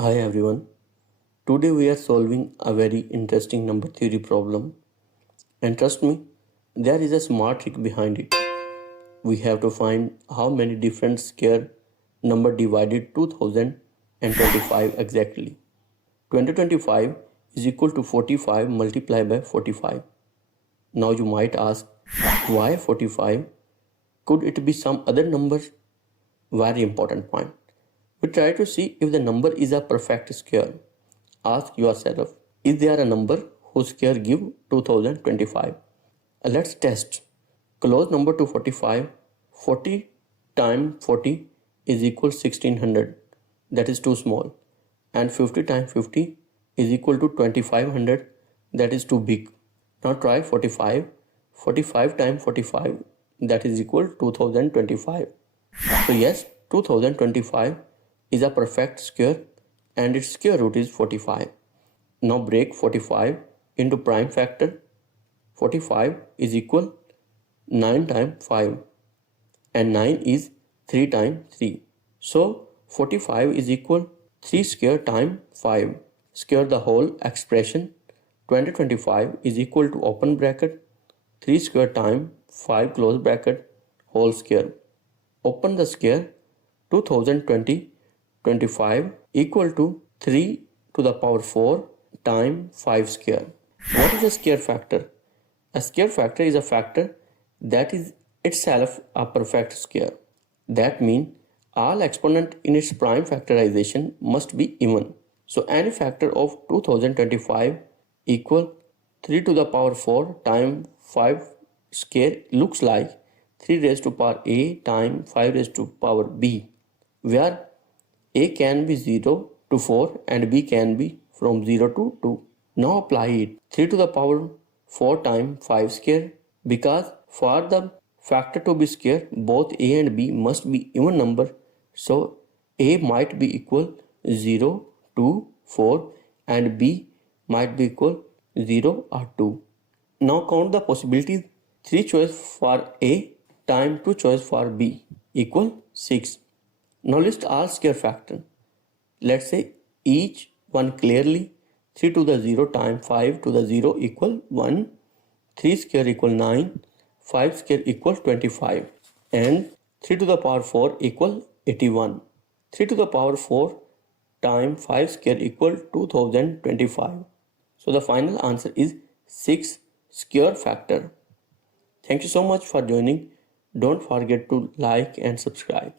Hi everyone. Today we are solving a very interesting number theory problem. And trust me, there is a smart trick behind it. We have to find how many different square number divided 2025 exactly. 2025 is equal to 45 multiplied by 45. Now you might ask, why 45? Could it be some other number? Very important point. We try to see if the number is a perfect square. Ask yourself, is there a number whose square give 2025? Let's test. Close number to 45. 40 times 40 is equal 1600. That is too small. And 50 times 50 is equal to 2500. That is too big. Now try 45. 45 times 45, that is equal 2025. So yes, 2025 is a perfect square and its square root is 45. Now break 45 into prime factor. 45 is equal 9 times 5 and 9 is 3 times 3. So 45 is equal 3 square times 5. Square the whole expression. 2025 is equal to open bracket 3 square times 5 close bracket whole square. Open the square. 2025 equal to 3 to the power 4 times 5 square. What is a square factor? A square factor is a factor that is itself a perfect square. That means all exponent in its prime factorization must be even. So any factor of 2025 equal 3 to the power 4 times 5 square looks like 3 raised to power a times 5 raised to power b, where a can be 0 to 4 and b can be from 0 to 2. Now apply it. 3 to the power 4 times 5 square, because for the factor to be square both a and b must be even number, so a might be equal 0, 2, 4 and b might be equal 0 or 2. Now count the possibilities. 3 choice for a times 2 choice for b equal 6. Now list all square factors. Let's say each one clearly. 3 to the 0 times 5 to the 0 equal 1. 3 square equal 9. 5 square equal 25. And 3 to the power 4 equal 81. 3 to the power 4 times 5 square equal 2025. So the final answer is 6 square factor. Thank you so much for joining. Don't forget to like and subscribe.